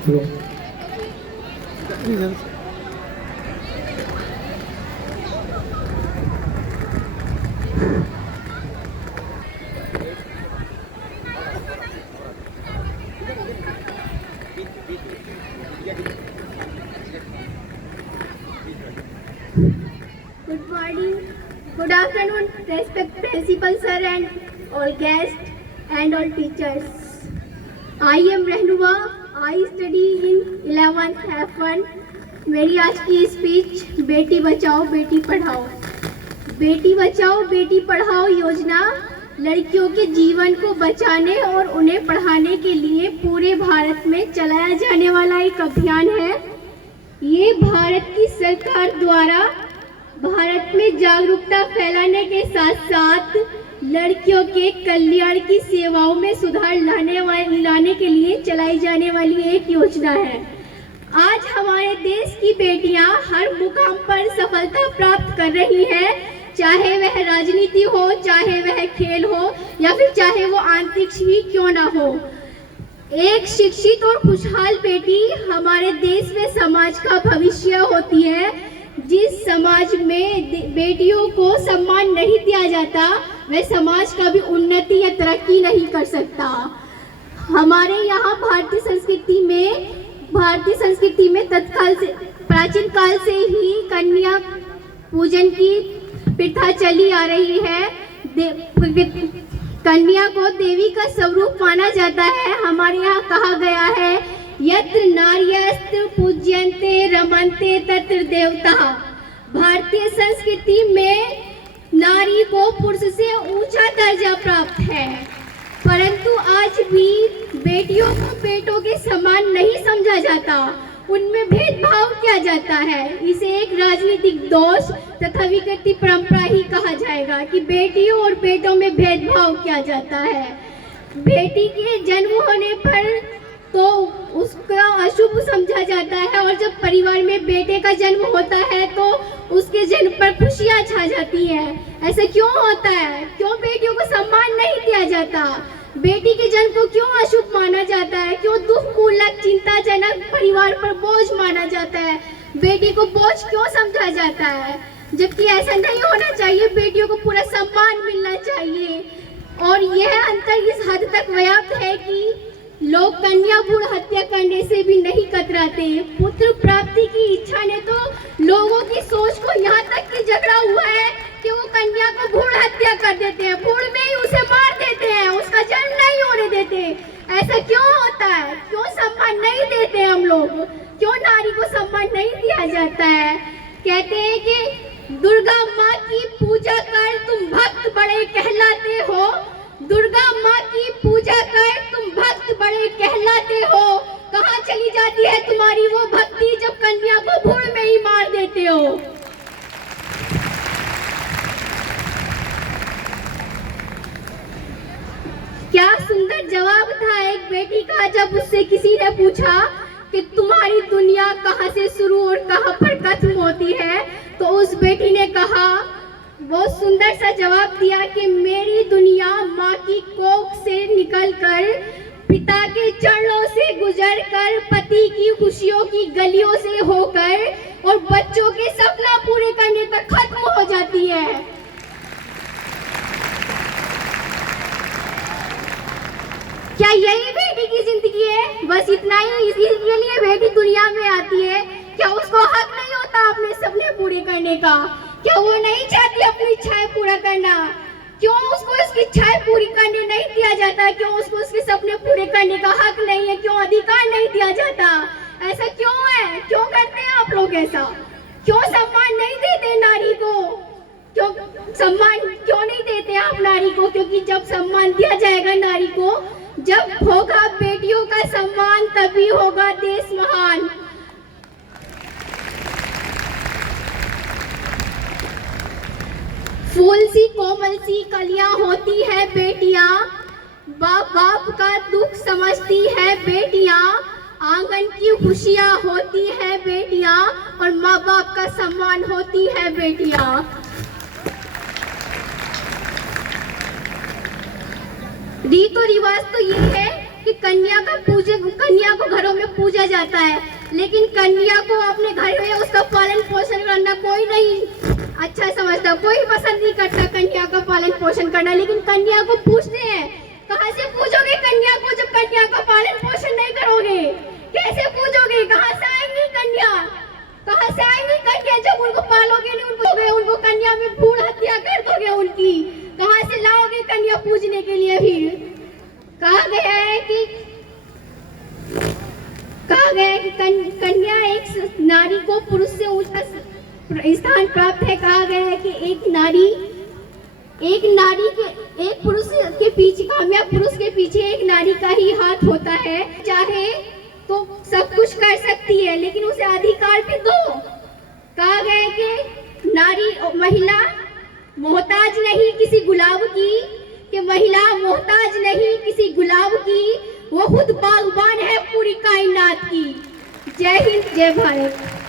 Good morning, good afternoon, respect principal sir and all guests and all teachers. I am Rehnua. I study in 11th F1. मेरी आज की speech Beti Bachao Beti Padhao. Beti Bachao Beti Padhao योजना लड़कियों के जीवन को बचाने और उन्हें पढ़ाने के लिए पूरे भारत में चलाया जाने वाला एक अभियान है। ये भारत की सरकार द्वारा भारत में जागरूकता फैलाने के साथ साथ लड़कियों के कल्याण की सेवाओं में सुधार लाने के लिए चलाई जाने वाली एक योजना है। आज हमारे देश की बेटियां हर मुकाम पर सफलता प्राप्त कर रही हैं, चाहे वह राजनीति हो, चाहे वह खेल हो या फिर चाहे वो अंतरिक्ष ही क्यों ना हो। एक शिक्षित और खुशहाल बेटी हमारे देश व समाज का भविष्य होती है। जिस समाज में बेटियों को सम्मान नहीं दिया जाता वह समाज का भी उन्नति या तरक्की नहीं कर सकता। हमारे यहाँ भारतीय संस्कृति में तत्काल से प्राचीन काल से ही कन्या पूजन की प्रथा चली आ रही है। कन्या को देवी का स्वरूप माना जाता है। हमारे यहाँ कहा गया है यत्र नार्यस्त्र पूज्यन्ते रमन्ते तत्र देवता। भारतीय संस्कृति में नारी को पुरुष से ऊंचा दर्जा प्राप्त है, परंतु आज भी बेटियों को बेटों के समान नहीं समझा जाता, उनमें भेदभाव किया जाता है। इसे एक राजनीतिक दोष तथा विकृति परंपरा ही कहा जाएगा कि बेटियों और बेटों में भेदभाव किया जाता है। बेटी के जन्म होने पर तो उसका अशुभ समझा जाता है और जब परिवार में बेटे का जन्म होता है तो उसके जन्म पर खुशियां छा जाती है। ऐसा क्यों होता है? क्यों बेटियों को सम्मान नहीं दिया जाता? बेटी के जन्म को क्यों अशुभ माना जाता है? क्यों दुखपूर्वक चिंताजनक परिवार पर बोझ माना जाता है? बेटी को बोझ क्यों समझा जाता है? जबकि ऐसा नहीं होना चाहिए। बेटियों को पूरा सम्मान मिलना चाहिए। और यह अंतर इस हद तक व्याप्त है कि लोग कन्या भ्रूण हत्या करने से भी नहीं कतराते। पुत्र प्राप्ति की इच्छा ने तो लोगों की सोच को यहाँ तक कि झगड़ा हुआ है कि वो कन्या को भ्रूण हत्या कर देते हैं, भ्रूण में ही उसे मार देते हैं, उसका जन्म नहीं होने देते। ऐसा क्यों होता है? क्यों सम्मान नहीं देते हम लोग? क्यों नारी को सम्मान नहीं दिया जाता है? कहते हैं कि दुर्गा माँ की पूजा कर तुम भक्त बड़े कहलाते हो। दुर्गा माँ की पूजा कर तुम भक्त बड़े कहलाते हो। कहाँ चली जाती है तुम्हारी वो भक्ति जब कन्या को भ्रूण में ही मार देते हो? क्या सुंदर जवाब था एक बेटी का जब उससे किसी ने पूछा कि तुम्हारी दुनिया कहाँ से शुरू और कहाँ पर खत्म होती है, तो उस बेटी ने कहा, बहुत सुंदर सा जवाब दिया कि मेरी दुनिया माँ की कोख से निकलकर, पिता के चरणों से गुजरकर, पति की खुशियों की गलियों से होकर और बच्चों के सपना पूरे करने तक खत्म हो जाती है। क्या यही बेटी की जिंदगी है? बस इतना ही, इसके लिए बेटी दुनिया में आती है। क्या उसको हक नहीं होता अपने सपने पूरे करने का? क्या वो नहीं चाहती अपनी इच्छाएं पूरा करना? क्यों उसको उसकी इच्छाएं पूरी करने नहीं दिया जाता? क्यों उसको उसके सपने पूरे करने का हक नहीं है? क्यों अधिकार नहीं दिया जाता? ऐसा क्यों है? क्यों करते हैं आप लोग ऐसा? क्यों सम्मान नहीं देते नारी को? क्यों सम्मान क्यों नहीं देते आप नारी को? क्योंकि जब सम्मान दिया जाएगा नारी को, जब होगा बेटियों का सम्मान, तभी होगा देश महान। फूल सी कोमल सी कलियां होती है बेटियां, बाप बाप का दुख समझती है बेटियां, आंगन की खुशियां होती है बेटियां और माँ बाप का सम्मान होती है बेटियां। रीतो रिवाज तो ये है कि कन्या कन्या को घरों में पूजा जाता है, लेकिन कन्या को अपने घर में उसका पालन पोषण करना कोई नहीं अच्छा समझता, कोई पसंद नहीं करता कन्या का पालन पोषण करना। लेकिन कन्या को पूछते हैं, कहाँ से पूजोगे कन्या को जब कन्या का पालन पोषण नहीं करोगे? कैसे पूजोगे? कहाँ से आएंगी कन्या? कहाँ से आएंगी कन्या जब उनको पालोगे नहीं? उनको कन्या में भ्रूण हत्या कर दोगे उनकी, कहाँ से लाओगे कन्या पूजने के लिए? फिर कहा गया है कि कन्या एक नारी को पुरुष से ऊंचा स्थान प्राप्त है। कहा गया है कि एक पुरुष के पीछे, कामयाब पुरुष के पीछे एक नारी का ही हाथ होता है। चाहे तो सब कुछ कर सकती है, लेकिन उसे अधिकार भी दो। कहा गया है कि महिला मोहताज नहीं किसी गुलाब की, कि महिला मोहताज नहीं किसी गुलाब की, वो खुद बागबान है पूरी कायनात की। जय हिंद, जय भारत।